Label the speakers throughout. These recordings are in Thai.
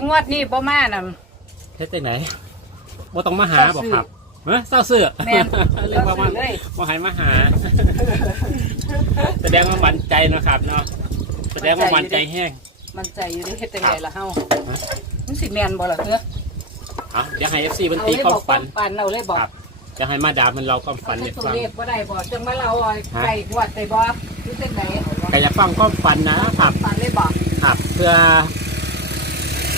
Speaker 1: ทั้งงวดนี่บ่มาน่ะ
Speaker 2: เฮ็ดจังไหนบ่ต้องมาหา
Speaker 1: เศร้า
Speaker 2: บอก
Speaker 1: ซื้อ
Speaker 2: ครับเฮ้ยเศร้าเสื้อ
Speaker 1: แม่น
Speaker 2: เรื่องว่ามัน
Speaker 1: เศร้าซื้อเลย
Speaker 2: บ่ให้มาหา แสดงว่ามั่นใจเนาะครับเนาะแสดงว่ามั่นใจแห้ง
Speaker 1: มันใจอยู่ได้เฮ็ดจังไดล่ะเฮา
Speaker 2: ฮะ
Speaker 1: มันสิแม่นบ่ล่ะเด้อ
Speaker 2: เอาเดี๋ยวให้ FC มัน
Speaker 1: เอา
Speaker 2: ตี
Speaker 1: เลย
Speaker 2: ความ
Speaker 1: บอก
Speaker 2: ฝัน
Speaker 1: ปันเอาเลยบอก
Speaker 2: ครับ จะให้มาดามมันเราความฝัน
Speaker 1: เอา
Speaker 2: ให้
Speaker 1: ตัว
Speaker 2: ฟัง
Speaker 1: เลขบ่ได้บ่จังมาเราเอาไก่งวดได้บ่คือจังได
Speaker 2: ก็อยากฟังความฝันนะครับ
Speaker 1: ปันเลยบ่
Speaker 2: ครับเพื่อ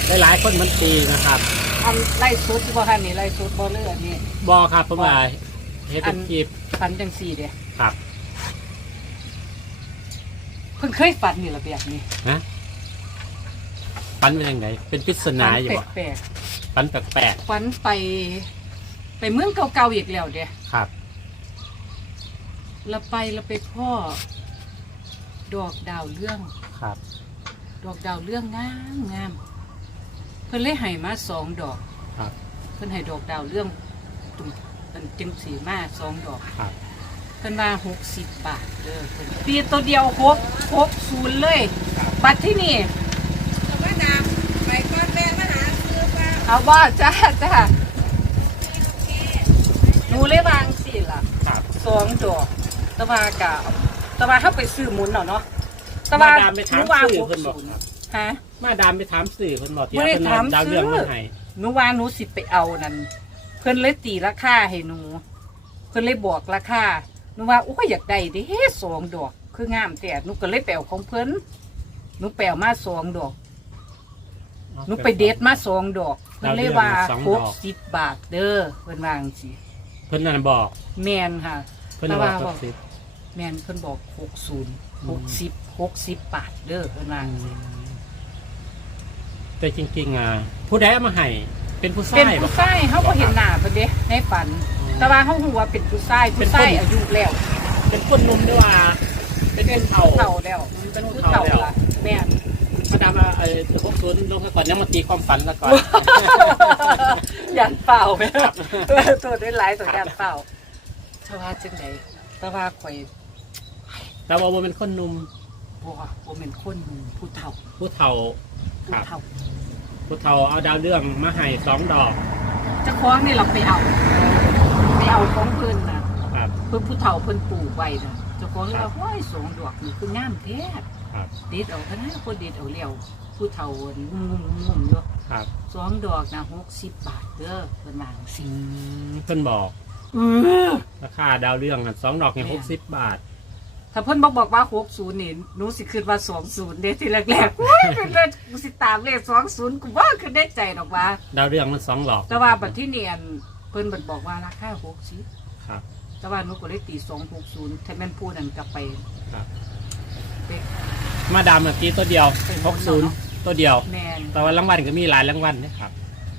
Speaker 2: หลายๆคนมันตีนะครับ
Speaker 1: อันไล่สุดบ่คันนี่ไล่สุดบ่เลือนี่
Speaker 2: บอครับผมว่าเฮ็ดเป็นคลิป
Speaker 1: ฝันจังซี่เด้
Speaker 2: ครับ
Speaker 1: เพิ่งเคยฝันนี่ล่ะแบบนี้
Speaker 2: นะฝันเป็นยังไงเป็นปริศนาอยู่
Speaker 1: ฝั
Speaker 2: บ่
Speaker 1: แปลก
Speaker 2: ฝันแปลก
Speaker 1: ๆฝันไป ไปเมืองเก่าๆอีกแล้วเด้
Speaker 2: ๆครับ
Speaker 1: แล้วไปแล้วไปพ่อ ดอกดาวเรื่อง
Speaker 2: ครับ
Speaker 1: ดอกดาวเรื่องงามงามเพิ่นเลยให้มาสองดอก
Speaker 2: ครับ
Speaker 1: เพิ่นให้ดอกดาวเรื่องตุ่มเพิ่นจึงสีมาสองดอก
Speaker 2: ครับ
Speaker 1: เพิ่นว่าหกสิบบาทเด้อเพิ่นปีตัวเดียวหกหกศูนย์เลยบัตรที่นี่
Speaker 3: มาดามไปก้อนแม่มาหาซื้อปลา
Speaker 1: เอาว่าจ้าจ้า
Speaker 3: โอเค
Speaker 1: หนูเลยวางสิล่ะ
Speaker 2: ครับ
Speaker 1: สองดอกแตะวากะตะวาเข้าไปซื้อหมุนเอาเนาะแตะวา
Speaker 2: มาดามไปถาม
Speaker 1: วาง
Speaker 2: สื่
Speaker 1: ห
Speaker 2: อกเพิ่นบอก
Speaker 1: ศูนย์
Speaker 2: ครับ
Speaker 1: ฮะ
Speaker 2: มาดามไปถามสื่อเพิ่นบอกที่
Speaker 1: บ่ได้
Speaker 2: เพิ่น
Speaker 1: ถาม
Speaker 2: ดาวเรื่อง
Speaker 1: สื่อ
Speaker 2: มาให้
Speaker 1: หนูว่าหนูสิไปเอานั่นเพิ่นเลยตีราคาให้หนู เพิ่นเลยบอกราคาหนูว่าโอ้ยอยากได้เด้สองดอก คืองามแต่หนูก็เลยแปลของเพิ่นหนูแปลมาสองดอกหนูไปเด็ดมาสองดอกเพิ่นเลยว่าหกสิบบาทเด้อเพิ่นว่าจังซี่
Speaker 2: เพิ่นนั่นบอก
Speaker 1: แมนค่ะ
Speaker 2: เพิ่นบอก
Speaker 1: แต่ว่า
Speaker 2: หกสิบ
Speaker 1: แมนเพิ่นบอกหกศูนย์
Speaker 2: อื
Speaker 1: ห
Speaker 2: ม
Speaker 1: กสิบหกสิบบาทเด้อเพิ่นว่าจังซี่
Speaker 2: แต่จริงๆอะผู้ใดเอามาให้เป็นผู้
Speaker 1: เป็น
Speaker 2: ชายบ่
Speaker 1: ผู้ชายเขาก็เห็นหน้าเพิ่นเด้ในฝันแต่ว่าเขาหัวาเป็นผู้ชาย
Speaker 2: เป็
Speaker 1: ผู้
Speaker 2: นคน
Speaker 1: ชายอายุแล้ว
Speaker 2: เป็นคนหนุ่มด้วยว่า เป็นคนเฒ่า
Speaker 1: เฒ่าแล้ว
Speaker 2: เป็นผู้
Speaker 1: ผู้
Speaker 2: เฒ่า
Speaker 1: เฒ่า
Speaker 2: แล้ว
Speaker 1: ละแม่น
Speaker 2: มาดามมาเออหกศูนย์ลงไปก่อนยังมาตีความฝันซะก่อน
Speaker 1: ยันเปล่าไหมครับตัวได้หลายตัวยันเปล่าชาวาจังไดแต่ว่าข่อย
Speaker 2: แต่ว่าบ่เป็นคนหนุ่ม
Speaker 1: บ่บ่เป็นคนหนุ่มผู้เฒ่า
Speaker 2: ผู้เฒ่า
Speaker 1: ผู้
Speaker 2: ครับ
Speaker 1: เฒ่า
Speaker 2: ผู้เฒ่าเอาดาวเรื่องมาให้สองดอก
Speaker 1: เจะคล้าของนี่เราไปเอาไปเอาของเพิ่นน่ะ
Speaker 2: ครับ
Speaker 1: เพิ่นผู้เฒ่าเพิ่นปลูกไว้น่ะเจ้าของเลยว่าห้อยสองดอกนี่คืองามแท้
Speaker 2: ครับ
Speaker 1: เด็ดเอาคณะคนเด็ดเอาแล้วผู้เฒ่างุ่มงุ่มๆอยู่
Speaker 2: ครับ
Speaker 1: สองดอกนะหกสิบบาทเด้อเป็นนางสิ
Speaker 2: อืมเพิ่นบอก
Speaker 1: เออ
Speaker 2: ราคาดาวเรื่องอะสองดอกเนี่ย
Speaker 1: แม่
Speaker 2: หกสิบบาท
Speaker 1: ถ้าเพิ่นบอกบอกว่าหกศูนย์นี่หนูสิคิดว่าสองศูนย์เด้ทีแรกๆโอ้ยเป็นเลขกูสิตามเลขสองศูนย์กูว่าคือได้ใจดอกว่า
Speaker 2: ดาวเรื่องมันสองหลอก
Speaker 1: แต่ว่าบัดที่เนียนเพิ่นบัดบอกว่าราคาหกสิบ
Speaker 2: ครับ
Speaker 1: แต่ว่าหนูก็เลยตีสองหกศูนย์ถ้าแม่นพูดนั่นกลับไป
Speaker 2: ครับ
Speaker 1: เด็ก
Speaker 2: มาดามเมื่อกี้ตัวเดียว
Speaker 1: เป็น
Speaker 2: หกศูนย์ตัวเดียว
Speaker 1: แมน
Speaker 2: แต่ว่ารางวัลก็มีหลายรางวัลนะครับ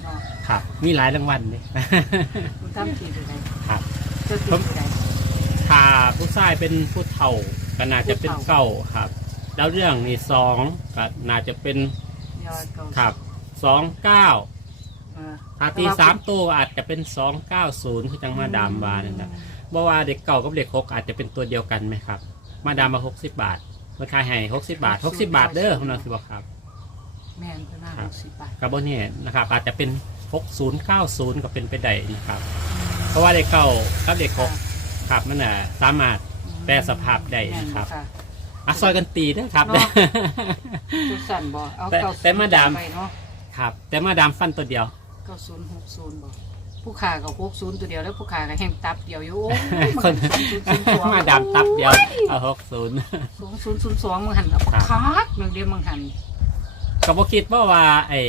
Speaker 1: เนาะ
Speaker 2: ครับ มีหลายรางวัลเนี่ย
Speaker 1: คุณทำทีไปไหน
Speaker 2: ครับ
Speaker 1: จะตีไปไหน
Speaker 2: ถ้าผู้ชายเป็นผู้เฒ่าก็น่าจะเป็น
Speaker 1: ผู้เฒ่า
Speaker 2: เก่าครับดาวเรื่องนี่สองก็น่าจะเป็น
Speaker 1: ยอดเก่า
Speaker 2: ครับสองเก้า
Speaker 1: เออ
Speaker 2: ถ้าตีสามตัวอาจจะเป็นสองเก้าศูนย์คือจังมาดามบาเนี่ยนะบ่ว่าเด็กเก่ากับเด็กหกอาจจะเป็นตัวเดียวกันไหมครับ มาดามมาหกสิบบาทมันขายให้หกสิบบาทหกสิบบาทเด้อคุณน้องสิบอกครับ
Speaker 1: แมนเพิ่นว่าหกสิบบาท
Speaker 2: กับโบเนี่ยนะครับอาจจะเป็นหกศูนย์เก้าศูนย์ก็เป็นไปได้นะครับ เพราะว่าเด็กเก่ากับเด็กหก ครับ มันน่ะสามารถแปลสภาพได้นะครับ
Speaker 1: แม่
Speaker 2: อะซอยกันตีนะครับ
Speaker 1: เนาะ จุดสั่นบ่เอา
Speaker 2: แต่
Speaker 1: เก้า
Speaker 2: แต่มาดาม
Speaker 1: ไปเนาะ
Speaker 2: ครับ แต่มาดามฟันตัวเดียว
Speaker 1: เก้าศูนย์หกศูนย์บ่ผู้ขากับหกศูนย์ตัวเดียวแล้วผู้ขากับแห่งตับเดียวอยู่โอ้ย
Speaker 2: คน มาดามตับเดียวเอาหกศูนย์
Speaker 1: สองศูนย์ศูนย์สองมึงหันเอาปากคักหนึ่งเดียวมึงหัน
Speaker 2: ก็บอคิดว่าว่าไอ้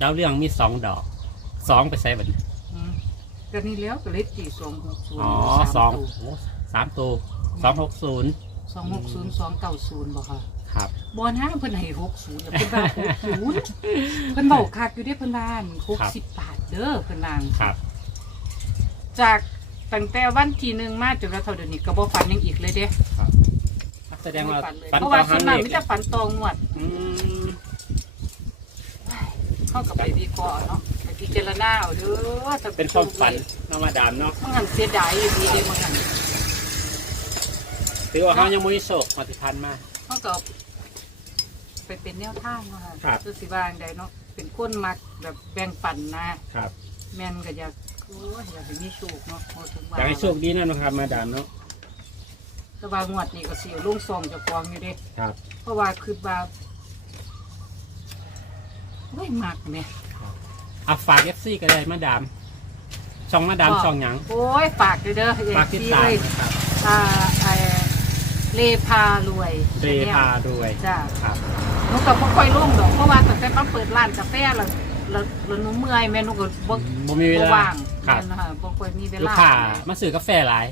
Speaker 2: ดาวเรื่องมีสองดอกสองไปใส่บัดนี้
Speaker 1: อืม ก็นี่แล้วก็เลยตีสองหกศูนย์
Speaker 2: อ๋อสองโอ้สามตัวสองหกศูนย์
Speaker 1: สองหกศูนย์สองเก้าศูนย์บ่ค่ะ
Speaker 2: ครับ
Speaker 1: บอลห้าเพิ่นให้หกศูนย์เพิ่นว่าหกศูนย์เพิ่นบอกคักอยู่เด้เพิ่นว่าหกสิบบาทเด้อเพิ่นว่า
Speaker 2: ครับ
Speaker 1: จากตั้งแต่วันที่หนึ่งมาจนเราเท่าเดี๋ยวนี้ก็บ่ฝันหยังอีกเลยเด้
Speaker 2: แสดงว่า
Speaker 1: ฝันเลย
Speaker 2: ฟัน
Speaker 1: เพราะ
Speaker 2: ต่
Speaker 1: ว่า
Speaker 2: อ
Speaker 1: ส่
Speaker 2: หั
Speaker 1: วน
Speaker 2: น
Speaker 1: มาก
Speaker 2: เล็
Speaker 1: มิ
Speaker 2: ก
Speaker 1: จะฝันตองงวด
Speaker 2: อืม
Speaker 1: เข้ากับไปวิเคราะห์เนาะไปพิ จารณาเอาเด้อถ้
Speaker 2: เป็นความฝันเนาะมาดามเนาะ
Speaker 1: มันหันเสียดายอยู่ดีเด้มันหัน
Speaker 2: ถือว่าเขายังไม่ได้โศกปฏิพันธ์มาก
Speaker 1: เขาก็ไปเป็นแนวทางเนาะค่ะ
Speaker 2: ครับ
Speaker 1: คือสิว่าจั่งใดเนาะเป็นคนมักแบบแบ่งปันนะครับ แม่นก็อยากโอ้ยอยากให้มีโชคเนาะพอถึงว่า
Speaker 2: อยากให้โชคดีนั่นนะครับ มาดามเนาะ
Speaker 1: แต่ว่างวดนี้ก็สิเอาลงซองเจะฟองอยู่เด้
Speaker 2: ครับ
Speaker 1: เพราะว่าคือว่าไม่มักแม่
Speaker 2: เอาฝากเอฟซีก็ได้มาดามช่องมาดามช่องหยัง
Speaker 1: โอ้ยฝากเด้อเด้อ
Speaker 2: ฝากติด
Speaker 1: ที่
Speaker 2: ตาม
Speaker 1: เลย
Speaker 2: นะครับ
Speaker 1: อ่าไอ้เลพารวย
Speaker 2: เรพาด้วย
Speaker 1: จ้า
Speaker 2: ครับ
Speaker 1: หนูก็บ่ค่อยลงดอกเพราะว่าตั้งแต่มาเปิดร้านกาแฟแล้วแล้วแล้วหนูเมื่อยแม่หนูก็บ่
Speaker 2: บ่มีเว
Speaker 1: บ่
Speaker 2: ลา
Speaker 1: ว่าง
Speaker 2: ครับ
Speaker 1: แม่นค่ะบ่ค่อยมีเว
Speaker 2: ลูก
Speaker 1: ลา
Speaker 2: ค้ามาซื้อกาแฟหลาย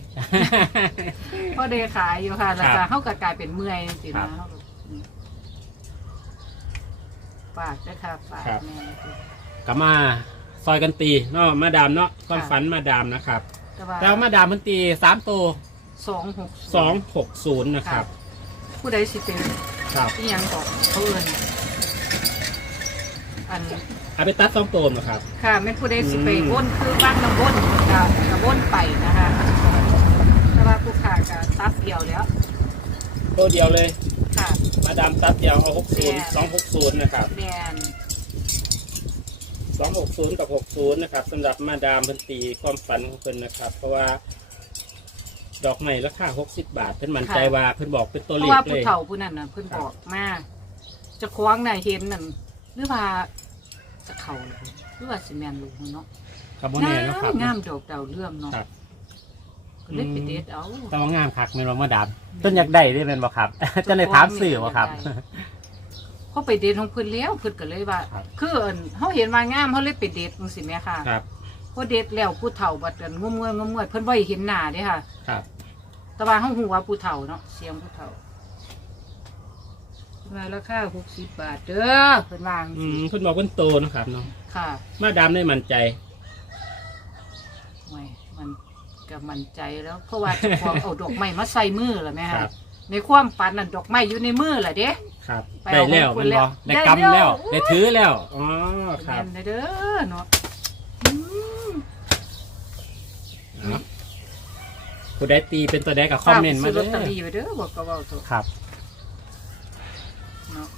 Speaker 1: พอได้ขายอยู่ค่ะแล้ว
Speaker 2: ค
Speaker 1: ก็
Speaker 2: รับ
Speaker 1: เฮาก็กลายเป็นเมื่อยจังซี่
Speaker 2: ครั
Speaker 1: นะ
Speaker 2: บ
Speaker 1: เฮาก็อืมฝากเด้อค่ะฝาก
Speaker 2: ครับ
Speaker 1: แม่
Speaker 2: ก็มาซอยกันตีเนาะมาดามเนาะความฝันมาดามนะครับ
Speaker 1: แต่ว่า
Speaker 2: แล้วมาดามเพันตีสามตัว
Speaker 1: 260
Speaker 2: สองหกศูนย์นะครับ
Speaker 1: ผู้ใดสิเป็น
Speaker 2: ครับ
Speaker 1: อีหยังก็เขาเอิ้นอัน
Speaker 2: เอาไปตัดสองตัวนะครับ
Speaker 1: ค่ะแม่นผู้ใดสิไป
Speaker 2: อืม
Speaker 1: วนคือบ้านน้ำวนก็ก็วนไปนะคะแต่ว่าผู้ค้าก็ตัดเดียวแล้ว
Speaker 2: ตัวเดียวเลย
Speaker 1: ค่ะ
Speaker 2: มาดามตัดเดียวเอาหกศูนย์
Speaker 1: แม่
Speaker 2: สองหกศูนย์นะครับ
Speaker 1: แม่น
Speaker 2: สองหกศูนย์กับหกศูนย์นะครับสำหรับมาดามเพันตีความฝันของเพิ่นนะครับ เพราะว่า ดอกไม้ราคาหกสิบบาท เพิ่นมั่นใจว่าเพิ่นบอกเป็นตัว
Speaker 1: เพ
Speaker 2: เล
Speaker 1: ราะ
Speaker 2: ข
Speaker 1: ว่า
Speaker 2: เล
Speaker 1: ผู้
Speaker 2: ย
Speaker 1: เฒ่าผู้นั้นน่ะเพิ่นบอกมาเจะคว้างน่ะเห็นนั่นหรือว่าจะเข้าเลยหรือว่าสิแม่นลูกเนาะ
Speaker 2: กับโมเน่นาะครับ
Speaker 1: งามดอกดาวเรื่องเนาะ
Speaker 2: ครับ
Speaker 1: ก็เลยไปเด็ดเอา
Speaker 2: แต่ว่างามคักแม่นบ่มาดามต้นอยากได้ได้แม่นบ่ครับ จะได้ถามสื่อบ่ครับ
Speaker 1: เขาไปเด็ดของเพิ่นแล้วเพิ่นก็เลยว่า
Speaker 2: ครับ
Speaker 1: คืออันเฮาเห็นว่างามเฮาเลยไปเด็ดจังซี่แหมค่ะ
Speaker 2: ครับ
Speaker 1: พอเด็ดแล้วผู้เฒ่าบัดกันงมงวยงมงวยเพิ่นบ่ให้เห็นหน้าเด้ค่ะ
Speaker 2: ครับ
Speaker 1: แต่ว่าเฮาฮู้ว่าผู้เฒ่าเนาะเสียงผู้เฒ่าว่าราคา60บาทเด้อเพิ่นว่าจัง
Speaker 2: อื
Speaker 1: ซี่
Speaker 2: มเพิ่นบอกเพิ่นโตนะครับเนาะ
Speaker 1: ค่ะ
Speaker 2: มาดามได้มั่นใจ
Speaker 1: โอ้ยมันก็มั่นใจแล้วเพราะว่าเจ้าของเอาดอกไม้มาใส่มือล่ะแม่
Speaker 2: ครั
Speaker 1: ค่ะ
Speaker 2: บ
Speaker 1: ในความฝันนั่นดอกไม้อยู่ในมือล่ะเด้
Speaker 2: ครับ
Speaker 1: ไป
Speaker 2: ได้
Speaker 1: เอา
Speaker 2: แล้ว
Speaker 1: ของคุ
Speaker 2: แมั
Speaker 1: ณ
Speaker 2: น
Speaker 1: แล้ว
Speaker 2: บอได้
Speaker 1: ได้
Speaker 2: กำ
Speaker 1: แล้
Speaker 2: แล้ว
Speaker 1: ว
Speaker 2: ได้ถือแล้วอ๋อค
Speaker 1: แม่
Speaker 2: รับ
Speaker 1: นเด้อเนาะอืม
Speaker 2: เอาผู้ใดตีเป็นตัวใดกับคอมเมนต์มา
Speaker 1: ซื้อล
Speaker 2: เล
Speaker 1: อตเตอยรี่ไว้เด้อบอกก็เว้าตัว
Speaker 2: ครับ
Speaker 1: เนาะ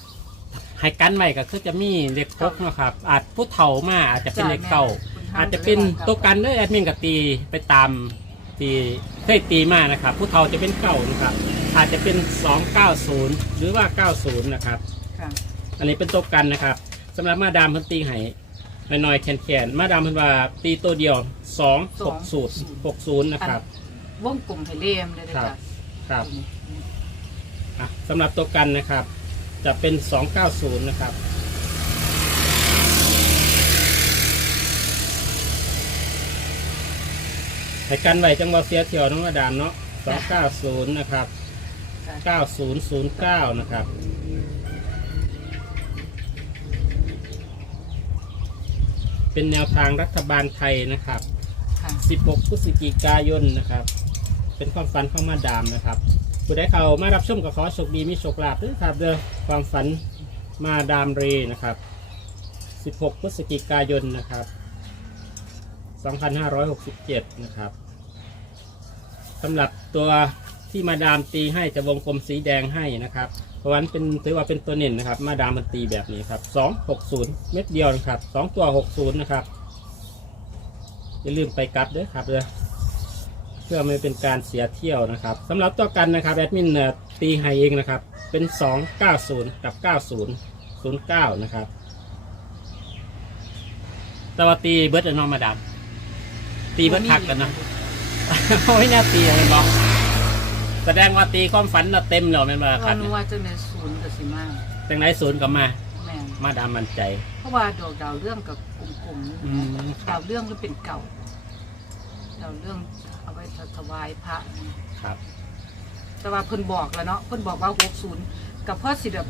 Speaker 2: ให้กันไว้ก็คือจะมีเด็กพกเนาะครับ อาจผู้เฒ่ามาอาจจะเป็นเด็กเก่า
Speaker 1: คุณทำ
Speaker 2: อาจจะเป็นตัวกันเลยแอดมินกับตีไปตาม ตีเคยตีมานะครับ ผู้เฒ่าจะเป็นเก่านะครับ อาจจะเป็น 290 หรือว่า 90 นะครับ
Speaker 1: ค่ะ
Speaker 2: อันนี้เป็นตัวกันนะครับสำหรับมาดามเพิ่นตีให้น้อยๆแขนๆมาดามเพิ่นว่าตีตัวเดียว 260 60 นะครับ
Speaker 1: วงกลมให้เล่มเลยเด้อ
Speaker 2: ครั
Speaker 1: จ้ะ
Speaker 2: บ ครับอะสำหรับตัวกันนะครับ จะเป็น 290 นะครับ ให้กันไว้จังหวะเสียเที่ยวน้องมาดามเนาะ290นะครับ9009นะครับ เป็นแนวทางรัฐบาลไทยนะครับ
Speaker 1: ค่ะ
Speaker 2: 16พฤศจิกายนนะครับ เป็นความฝันของมาดามนะครับผู้ใดเขามารับชมก็ขอโชคดีมีโชคลาภด้วยครับเด้อความฝันมาดามเรนะครับ 16พฤศจิกายนนะครับ 2567 นะครับสำหรับตัวที่มาดามตีให้จะวงกลมสีแดงให้นะครับเพราะฉะนั้นเป็นถือว่าเป็นตัวเน่นนะครับ มาดามมันตีแบบนี้ครับ 260 เม็ดเดียวนะครับ 2 ตัว 60 นะครับอย่าลืมไปกลับด้วยครับเด้อเพื่อไม่เป็นการเสียเที่ยวนะครับสำหรับตัวกันนะครับแอดมินตีให้เองนะครับ เป็น 290 กับ 9009 นะครับต่ว่าตีเบิร์ดอนอมาดาม ตีเบิร์ดทักกันเนาะโอ้ยน่าตีเลยบอกแสดงว่าตีความฝันเราเต็มแล้วแม่นบ่ค
Speaker 1: ก็
Speaker 2: รับ
Speaker 1: นึกว่าจะในศูนย์กับสิมา
Speaker 2: จังไหนศูนย์ก็มา
Speaker 1: แม่น
Speaker 2: มาดามมั่นใจ
Speaker 1: เพราะว่าดอกดาวเรื่องกับกลุ่มๆนี่
Speaker 2: อืมค
Speaker 1: ดา
Speaker 2: รับ
Speaker 1: วเรื่องก็เป็นเก่า ดาวเรื่องเอาไว้ถวายพระนี่
Speaker 2: ครับ
Speaker 1: แต่ว่าเพิ่นบอกแล้วเนาะเพิ่นบอกว่าหกศูนย์กับพ่อสิแบบ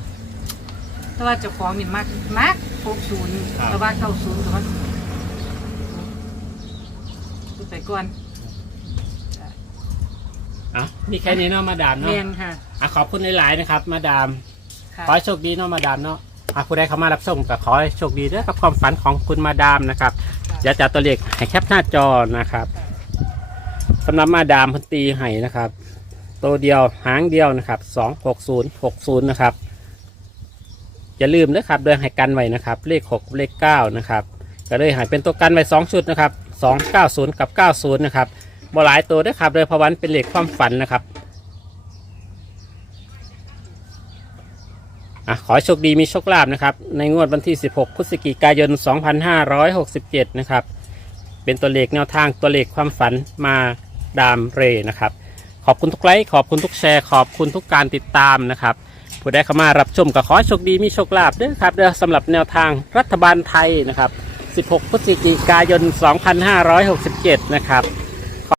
Speaker 1: แต่ว่าเจ้าของนี่มากมากหกศูนย์แต่ว่าเก้าศูนย์แต่ว่าดู ไปก่อน
Speaker 2: อะมีแค่นี้เนาะมาดาม
Speaker 1: แม
Speaker 2: เนาะ
Speaker 1: นค่ะ
Speaker 2: อะขอบคุณหลายๆนะครับ มาดาม
Speaker 1: ค่ะ
Speaker 2: ขอให้โชคดีเนาะมาดามเนาะอะผู้ใดเข้ามารับชมก็ขอให้โชคดีด้วยกับความฝันของคุณมาดามนะครับเดี๋ยวจะตัวเลขให้แคปหน้าจอนะครับสำหรับมาดามพันตีให้นะครับ ตัวเดียวหางเดียวนะครับสองหกศูนย์หกศูนย์นะครับ อย่าลืมนะครับเดินให้กันไว้นะครับ เลข6เลข9นะครับ ก็เลยใหายเป็นตัวกันไว้2ชุดนะครับ 290 กับ 90 นะครับบ่หลายตัวด้วยครับโดยพวันเป็นเหลขความฝันนะครับอะขอโชคดีมีโชคลาภนะครับ ในงวดวันที่ 16 พฤศจิกายน 2567 นะครับ เป็นตัวเลขแนวทางตัวเลขความฝันมาดามเรนะครับ ขอบคุณทุกไลค์ขอบคุณทุกแชร์ ขอบคุณทุกการติดตามนะครับผู้ได้เข้ามารับชมก็ขอโชคดีมีโชคลาภด้วยครับเด้อสำหรับแนวทางรัฐบาลไทยนะครับ 16 พฤศจิกายน 2567 นะครับ